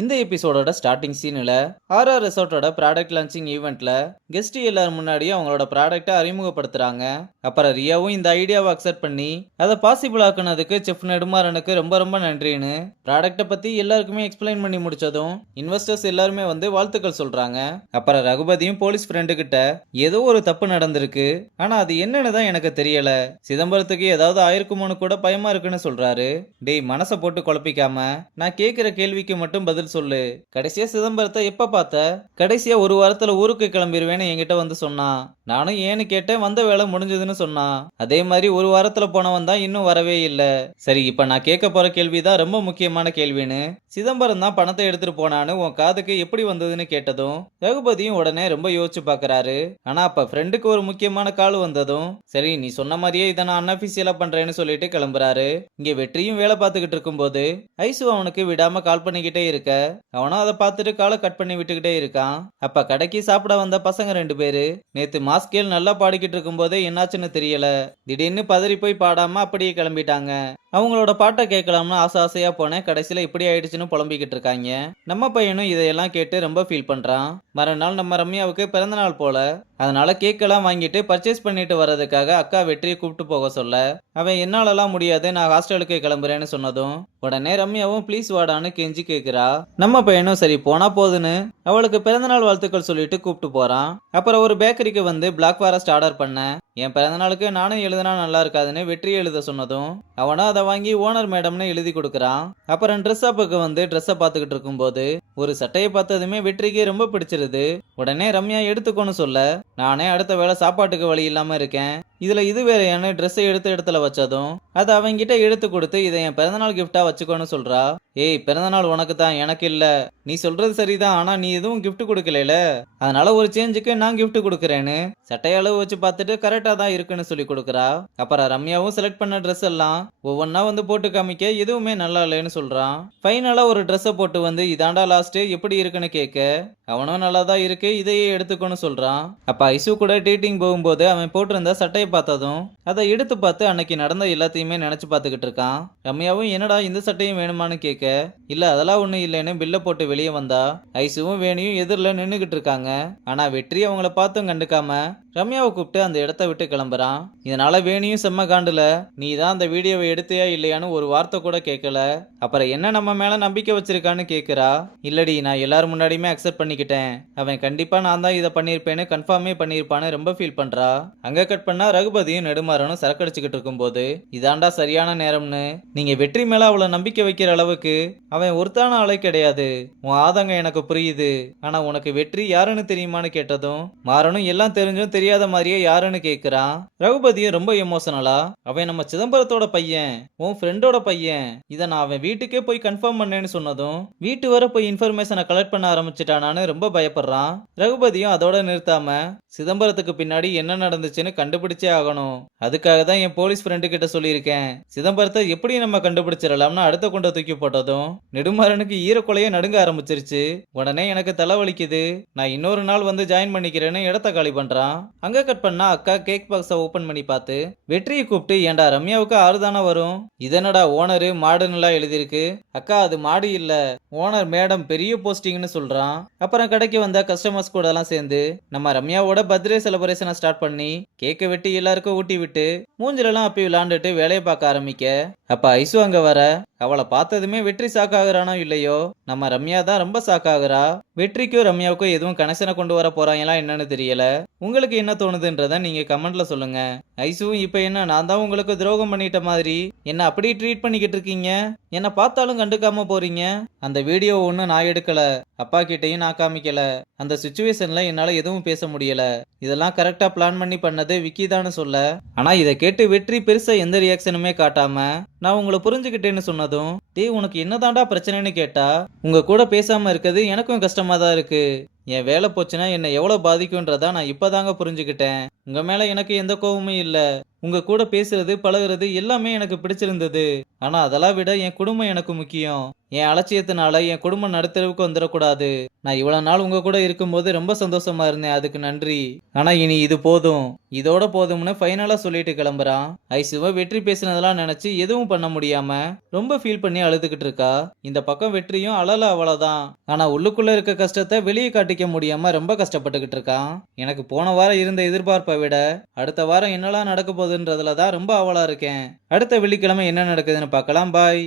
இந்த எபிசோடோட ஸ்டார்டிங் சீன்ல ஆர்ஆர் ரெசார்ட்டோட ப்ராடக்ட் லான்ச்சிங் ஈவெண்ட்ல கெஸ்ட் எல்லாரும் முன்னாடியும் அவங்களோட ப்ராடக்ட்டை அறிமுகப்படுத்துறாங்க. அப்புறம் ரியாவும் இந்த ஐடியாவை அக்செப்ட் பண்ணி அதை பாசிபிள் ஆக்குனதுக்கு செஃப் நெடுமாறனுக்கு ரொம்ப ரொம்ப நன்றின்னு ப்ராடக்ட்டை பத்தி எல்லாருக்குமே எக்ஸ்பிளைன் பண்ணி முடிச்சதும் இன்வெஸ்டர்ஸ் எல்லாருமே வந்து வாழ்த்துக்கள் சொல்றாங்க. அப்புறம் ரகுபதியும் போலீஸ் ஃப்ரெண்டு கிட்ட ஏதோ ஒரு தப்பு நடந்திருக்கு, ஆனா அது என்னன்னு தான் எனக்கு தெரியல, சிதம்பரத்துக்கு ஏதாவது ஆயிருக்குமோன்னு கூட பயமா இருக்குன்னு சொல்றாரு. டேய், மனசை போட்டு குழப்பிக்காம நான் கேட்கிற கேள்விக்கு மட்டும் பதில் சொல்லு. கடைசியா சிதம்பரத்தை எப்ப பார்த்த? கடைசியா ஒரு வாரத்துல ஊருக்கு கிளம்பிடுவேன்னு என்கிட்ட வந்து சொன்னான். நானும் ஏன்னு கேட்டேன், வந்த வேலை முடிஞ்சதுன்னு சொன்னான். அதே மாதிரி ஒரு வாரத்துல போனவன் தான் இன்னும் வரவே இல்ல. சரி, இப்ப நான் கேட்க போற கேள்விதான் ரொம்ப முக்கியமான கேள்வின்னு சிதம்பரம் தான் பணத்தை எடுத்துட்டு போனான்னு உன் காதுக்கு எப்படி வந்ததுன்னு கேட்டதும் ரகுபதியும் உடனே ரொம்ப யோசிச்சு பாக்குறாரு. ஆனா அப்ப ஃப்ரெண்டுக்கு ஒரு முக்கியமான கால் வந்ததும் சரி, நீ சொன்ன மாதிரியே இதை நான் அன்அபிஷியலா பண்றேன்னு சொல்லிட்டு கிளம்புறாரு. இங்க வெற்றியும் வேலை பார்த்துக்கிட்டு இருக்கும்போது ஐசு அவனுக்கு விடாம கால் பண்ணிக்கிட்டே இருக்க அவனும் அதை பார்த்துட்டு காலை கட் பண்ணி விட்டுக்கிட்டே இருக்கான். அப்ப கடைக்கு சாப்பிட வந்த பசங்க 2 பேரு நேத்து மாஸ்கேல் நல்லா பாடிக்கிட்டு இருக்கும் போதே என்னாச்சுன்னு தெரியல, திடீர்னு பதறி போய் பாடாம அப்படியே கிளம்பிட்டாங்க. அவங்களோட பாட்டை கேட்கலாம்னு ஆசை ஆசையா போனேன், கடைசியில இப்படி ஆயிடுச்சுன்னு புலம்பிக்கிட்டு இருக்காங்க. நம்ம பையனும் இதையெல்லாம் கேட்டு ரொம்ப ஃபீல் பண்றான். மறுநாள் நம்ம ரம்யாவுக்கு பிறந்த நாள் போல, அதனால கேக்கெல்லாம் வாங்கிட்டு பர்ச்சேஸ் பண்ணிட்டு வர்றதுக்காக அக்கா வெற்றியை கூப்பிட்டு போக சொல்ல அவன் என்னாலலாம் முடியாது, நான் ஹாஸ்டலுக்கு கிளம்புறேன்னு சொன்னதும் உடனே ரம்யாவும் ப்ளீஸ் வாடான்னு கெஞ்சி கேக்குறா. நம்ம பையனும் சரி போனா போதுன்னு அவளுக்கு பிறந்தநாள் வாழ்த்துக்கள் சொல்லிட்டு கூப்பிட்டு போறான். அப்புறம் ஒரு பேக்கரிக்கு வந்து பிளாக் ஃபாரஸ்ட் ஆர்டர் பண்ண என் பிறந்தநாளுக்கு நானும் எழுதுனா நல்லா இருக்காதுன்னு வெற்றி எழுத சொன்னதும் அவனும் அதை வாங்கி ஓனர் மேடம்னு எழுதி கொடுக்கறான். அப்புறம் ட்ரெஸ் ஷாப்புக்கு வந்து ட்ரெஸ்ஸை பார்த்துக்கிட்டு இருக்கும்போது ஒரு சட்டையை பார்த்ததுமே வெற்றிக்கு ரொம்ப பிடிச்சிருது. உடனே ரம்யா எடுத்துக்கோன்னு சொல்ல நானே அடுத்த வேளை சாப்பாட்டுக்கு வழி இல்லாம இருக்கேன், இதுல இது வேறையான ட்ரெஸ்ஸை எடுத்த இடத்துல வச்சதும் அதை அவங்கிட்ட எடுத்து கொடுத்து இதை என் பிறந்தநாள் கிஃப்டா வச்சுக்கோன்னு சொல்றா. ஏய், பிறந்தநாள் உனக்கு தான், எனக்கு இல்ல. நீ சொல்றது சரிதான், ஆனா நீ எதுவும் கிஃப்ட் கொடுக்கல, அதனால ஒரு சேஞ்சுக்கு நான் கிஃப்ட் கொடுக்கறேன்னு சட்டைய அளவு வச்சு பார்த்துட்டு கரெக்டா தான் இருக்குன்னு சொல்லி கொடுக்கறா. அப்புறம் ரம்யாவும் செலக்ட் பண்ண ட்ரெஸ் எல்லாம் ஒவ்வொன்னா வந்து போட்டு காமிக்க எதுவுமே நல்லா இல்லைன்னு சொல்றான். ஃபைனலா ஒரு ட்ரெஸ்ஸை போட்டு வந்து இதாண்டா லாஸ்ட், எப்படி இருக்குன்னு கேட்க அவனும் நல்லா தான் இருக்கு, இதையே எடுத்துக்கோன்னு சொல்றான். அப்ப ஐசு கூட டேட்டிங் போகும்போது அவன் போட்டிருந்த சட்டையை பார்த்ததும் அதை எடுத்து பார்த்து அன்னைக்கு நடந்த எல்லாத்தையுமே நினைச்சு பார்த்துக்கிட்டு இருக்கான். ரம்யாவும் என்னடா இந்த சட்டையும் வேணுமான்னு கேட்க இல்ல அதெல்லாம் ஒண்ணும் இல்லைன்னு பில்ல போட்டு வெளியே வந்தா ஐசுவும் வேணியும் எதிரில் நின்னுகிட்டு இருக்காங்க. ஆனா வெற்றி அவங்கள பார்த்தும் கண்டுக்காம ரம்யாவை கூப்பிட்டு அந்த இடத்த விட்டு கிளம்புறான். இதனால வேணியும் செம்ம காண்டுல நீ தான் அந்த வீடியோவை எடுத்தியா இல்லையான்னு ஒரு வார்த்தை கூட கேட்கல. அப்புறம் என்ன நம்ம மேல நம்பிக்கை வச்சிருக்கான்னு கேக்குறா. இல்லடி, நான் எல்லாரும் முன்னாடியுமே அக்செப்ட் பண்ணிக்கிட்டேன், அவன் கண்டிப்பா நான் தான் இதை பண்ணிருப்பேன்னு கன்ஃபார்மே பண்ணிருப்பான்னு ரொம்ப ஃபீல் பண்றா. அங்க கட் பண்ணா ரகுபதியும் நெடுமாறனும் சரக்கடிச்சுக்கிட்டு இருக்கும் போது இதாண்டா சரியான நேரம்னு நீங்க வெற்றி மேல அவளை நம்பிக்கை வைக்கிற அளவுக்கு அவன் ஒருத்தான ஆளே கிடையாது, உன் ஆதங்கம் எனக்கு புரியுது, ஆனா உனக்கு வெற்றி யாருன்னு தெரியுமான்னு கேட்டதும் மாறனும் எல்லாம் தெரிஞ்சும் தெரியாத மாதிரியே யாருன்னு கேக்குறான். ரகுபதியும் ரொம்ப எமோஷனலா அவன் நம்ம சிதம்பரத்தோட பையன், உன் ஃப்ரெண்டோட பையன், இதை நான் அவன் வீட்டுக்கே போய் கன்ஃபார்ம் பண்ணேன்னு சொன்னதும் வீட்டு வர போய் இன்ஃபர்மேஷனை கலெக்ட் பண்ண ஆரம்பிச்சிட்டானான்னு ரொம்ப பயப்படுறான். ரகுபதியும் அதோட நிறுத்தாம சிதம்பரத்துக்கு பின்னாடி என்ன நடந்துச்சுன்னு கண்டுபிடிச்சே ஆகணும், அதுக்காக தான் என் போலீஸ் ஃப்ரெண்டு கிட்ட சொல்லியிருக்கேன், சிதம்பரத்தை எப்படி நம்ம கண்டுபிடிச்சிடலாம்னு அடுத்த கொண்ட தூக்கி போட்டதும் நெடுமாறனுக்கு ஈரக்குலைய நடுங்க ஆரம்பிச்சிருச்சு. உடனே எனக்கு தலைவலிக்குது, நான் இன்னொரு நாள் வந்து ஜாயின் பண்ணிக்கிறேன்னு இடத்த காலி பண்றான். அங்க கட் பண்ணா அக்கா கேக் பாக்ஸை ஓபன் பண்ணி பார்த்து வெற்றியை கூப்பிட்டு ஏண்டா ரம்யாவுக்கு ஆறுதானே வரும், இதனடா ஓனரு மாடுன்னுலாம் எழுதியிருக்கு, அக்கா அது மாடு இல்ல ஓனர் மேடம், பெரிய போஸ்டிங்னு சொல்றான். அப்புறம் கடைக்கு வந்த கஸ்டமர்ஸ் கூட எல்லாம் சேர்ந்து நம்ம ரம்யாவோட பர்த்டே செலிப்ரேஷனை ஸ்டார்ட் பண்ணி கேக்கை வெட்டி எல்லாருக்கும் ஊட்டி விட்டு மூஞ்சிலெல்லாம் அப்பி விளாண்டுட்டு வேலையை பார்க்க ஆரம்பிக்க அப்ப ஐசு அங்க வர அவளை பார்த்ததுமே வெற்றி சாக்காகிறானோ இல்லையோ நம்ம ரம்யா தான் ரொம்ப சாக்காகிறா. வெற்றிக்கும் ரம்யாவுக்கும் எதுவும் கனெக்ஷனை கொண்டு வர போறாங்களா என்னன்னு தெரியல. உங்களுக்கு என்ன தோணுதுன்றத நீங்க கமெண்ட்ல சொல்லுங்க. ஐசுவும் இப்ப என்ன நான் தான் உங்களுக்கு துரோகம் பண்ணிட்ட மாதிரி என்ன அப்படி ட்ரீட் பண்ணிக்கிட்டு இருக்கீங்க, என்ன பார்த்தாலும் கண்டுக்காம போறீங்க, அந்த வீடியோ ஒன்னும் நான் எடுக்கல, அப்பா கிட்டையும் நான் காமிக்கல, அந்த சுச்சுவேஷன்ல என்னால எதுவும் பேச முடியல, இதெல்லாம் கரெக்டா பிளான் பண்ணி பண்ணது விக்கி தான்னு சொல்ல ஆனா இதை கேட்டு வெற்றி பெருசா எந்த ரியாக்ஷனுமே காட்டாம நான் உங்களை புரிஞ்சுக்கிட்டேன்னு சொன்னதும் டேய் உனக்கு என்னதாண்டா பிரச்சனைன்னு கேட்டா உங்க கூட பேசாம இருக்கிறது எனக்கும் கஷ்டமா தான் இருக்கு, என் வேலை போச்சுன்னா என்னை எவ்வளவு பாதிக்கும்ன்றதா நான் இப்பதாங்க புரிஞ்சுக்கிட்டேன், உங்க மேல எனக்கு எந்த கோபமும் இல்ல, உங்க கூட பேசுறது பழகுறது எல்லாமே எனக்கு பிடிச்சிருந்தது, ஆனா அதெல்லாம் விட என் குடும்பம் எனக்கு முக்கியம், என் அலட்சியத்தினால என் குடும்பம் நடுத்தெருவுக்கு வந்துடக்கூடாது. நான் இவ்வளவு நாள் உங்க கூட இருக்கும்போது ரொம்ப சந்தோஷமா இருந்தேன். அதுக்கு நன்றி. ஆனா இனி இது போதும். இதோட போதும்னு ஃபைனலா சொல்லிட்டு கிளம்புறான். ஐசுவ வெற்றி பேசினதெல்லாம் நினைச்சு எதுவும் பண்ண முடியாம ரொம்ப ஃபீல் பண்ணி அழுதுகிட்டு இருக்கா. இந்த பக்கம் வெற்றியும் அழல அவ்வளவுதான். ஆனா உள்ளுக்குள்ள இருக்க கஷ்டத்தை வெளியே காட்டிக்க முடியாம ரொம்ப கஷ்டப்பட்டுக்கிட்டு இருக்கான். எனக்கு போன வாரம் இருந்த எதிர்பார்ப்பை விட அடுத்த வாரம் என்னெல்லாம் நடக்க போகுதுன்றதுல தான் ரொம்ப ஆவலா இருக்கேன். அடுத்த வெள்ளிக்கிழமை என்ன நடக்குதுன்னு பார்க்கலாம். பாய்.